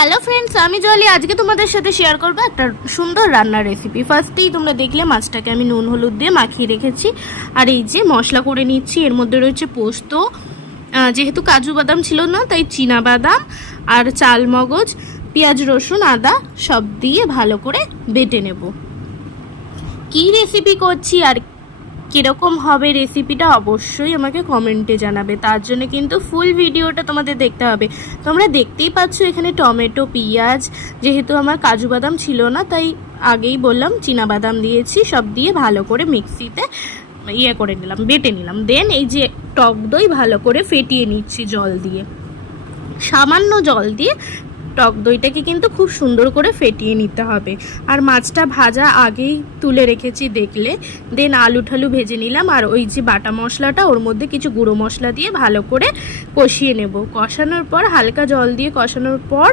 Hello friends, আমি জলি। আজকে তোমাদের সাথে শেয়ার করবো একটা সুন্দর রান্নার রেসিপি। ফার্স্টেই তোমরা দেখলে মাছটাকে আমি নুন হলুদ দিয়ে মাখিয়ে রেখেছি, আর এই যে মশলা করে নিচ্ছি। এর মধ্যে রয়েছে পোস্ত, যেহেতু কাজু বাদাম ছিল না তাই চীনা বাদাম আর চাল মগজ, পেঁয়াজ রসুন আদা সব দিয়ে ভালো করে বেটে নেব। কী রেসিপি করছি আর কীরকম হবে রেসিপিটা অবশ্যই আমাকে কমেন্টে জানাবে। তার জন্য কিন্তু ফুল ভিডিওটা তোমাদের দেখতে হবে। তোমরা দেখতেই পাচ্ছ এখানে টমেটো, পেঁয়াজ, যেহেতু আমার কাজু বাদাম ছিল না তাই আগেই বললাম চীনা বাদাম দিয়েছি, সব দিয়ে ভালো করে মিক্সিতে করে নিলাম, বেটে নিলাম। দেন এই যে টক দই ভালো করে ফেটিয়ে নিচ্ছি জল দিয়ে, সামান্য জল দিয়ে টক দইটাকে কিন্তু খুব সুন্দর করে ফেটিয়ে নিতে হবে। আর মাছটা ভাজা আগেই তুলে রেখেছি দেখলে। দেন আলু ঠালু ভেজে নিলাম, আর ওই যে বাটা মশলাটা ওর মধ্যে কিছু গুঁড়ো মশলা দিয়ে ভালো করে কষিয়ে নেব। কষানোর পর হালকা জল দিয়ে কষানোর পর